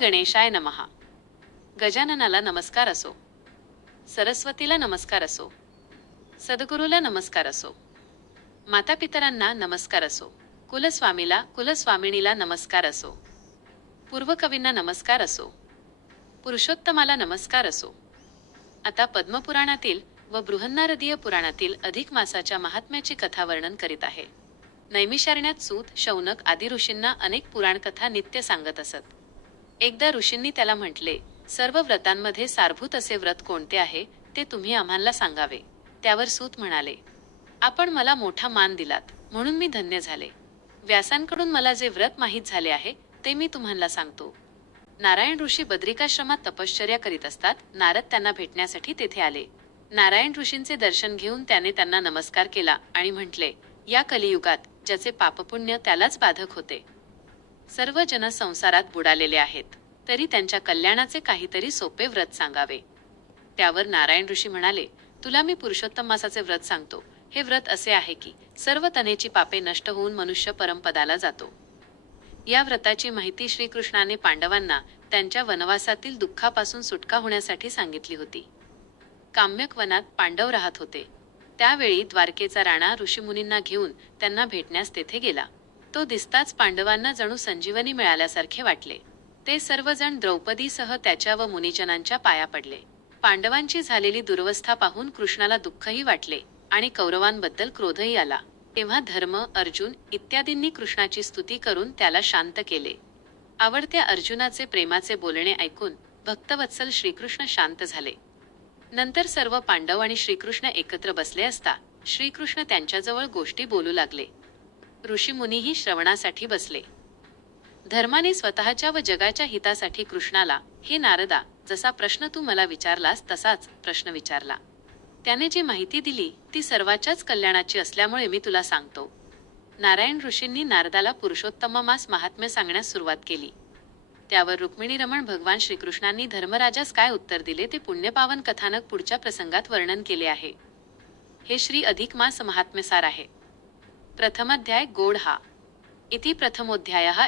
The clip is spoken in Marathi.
गणेशाय नमः. गजाननाला नमस्कार असो, सरस्वतीला नमस्कार असो, सद्गुरूला नमस्कार असो, मातापितरांना नमस्कार असो, कुलस्वामीला कुलस्वामिनीला नमस्कार असो, पूर्वकवींना नमस्कार असो, पुरुषोत्तमाला नमस्कार असो. आता पद्मपुराणातील व बृहन्नारदीय पुराणातील अधिक मासाच्या महात्म्याची कथा वर्णन करीत आहे. नैमिषारण्यात सूत, शौनक आदी ऋषींना अनेक पुराणकथा नित्य सांगत असत. एकदा ऋषींनी त्याला म्हटले, सर्व व्रतांमध्ये सारभूत असे व्रत कोणते आहे ते तुम्ही आम्हाला सांगावे. त्यावर सूत म्हणाले, आपण मला मोठा मान दिलात म्हणून मी धन्य झाले. व्यासांकडून मला जे व्रत माहीत झाले आहे ते मी तुम्हाला सांगतो. नारायण ऋषी बद्रिकाश्रमात तपश्चर्या करीत असतात. नारद त्यांना भेटण्यासाठी तेथे आले. नारायण ऋषींचे दर्शन घेऊन त्याने त्यांना नमस्कार केला आणि म्हटले, या कलियुगात ज्याचे पापपुण्य त्यालाच बाधक होते. सर्व जन संसारात बुडालेले आहेत, तरी त्यांच्या कल्याणाचे काहीतरी सोपे व्रत सांगावे. त्यावर नारायण ऋषी म्हणाले, तुला मी पुरुषोत्तम मासाचे व्रत सांगतो. हे व्रत असे आहे की सर्व तऱ्हेची पापे नष्ट होऊन मनुष्य परमपदाला जातो. या व्रताची माहिती श्रीकृष्णाने पांडवांना त्यांच्या वनवासातील दुःखापासून सुटका होण्यासाठी सांगितली होती. काम्यक वनात पांडव राहत होते. त्यावेळी द्वारकेचा राणा ऋषीमुनींना घेऊन त्यांना भेटण्यास तेथे गेला. तो दिसताच पांडवांना जणू संजीवनी मिळाल्यासारखे वाटले. ते सर्वजण द्रौपदीसह त्याच्या व मुनिजनांच्या पाया पडले. पांडवांची झालेली दुरवस्था पाहून कृष्णाला दुःखही वाटले आणि कौरवांबद्दल क्रोधही आला. तेव्हा धर्म, अर्जुन इत्यादींनी कृष्णाची स्तुती करून त्याला शांत केले. आवडत्या अर्जुनाचे प्रेमाचे बोलणे ऐकून भक्तवत्सल श्रीकृष्ण शांत झाले. नंतर सर्व पांडव आणि श्रीकृष्ण एकत्र बसले असता श्रीकृष्ण त्यांच्याजवळ गोष्टी बोलू लागले. ऋषीमुनीही श्रवणासाठी बसले. धर्माने स्वतःच्या व जगाच्या हितासाठी कृष्णाला, हे नारदा, जसा प्रश्न तू मला विचारलास तसाच प्रश्न विचारला. त्याने जी माहिती दिली ती सर्वाच्याच कल्याणाची असल्यामुळे मी तुला सांगतो. नारायण ऋषींनी नारदाला पुरुषोत्तम मास महात्म्य सांगण्यास सुरुवात केली. त्यावर रुक्मिणी रमण भगवान श्रीकृष्णांनी धर्मराजास काय उत्तर दिले ते पुण्यपावन कथानक पुढच्या प्रसंगात वर्णन केले आहे. हे श्री अधिक मास महात्म्यसार आहे. प्रथमाध्याय गोड हा इति प्रथमोध्यायः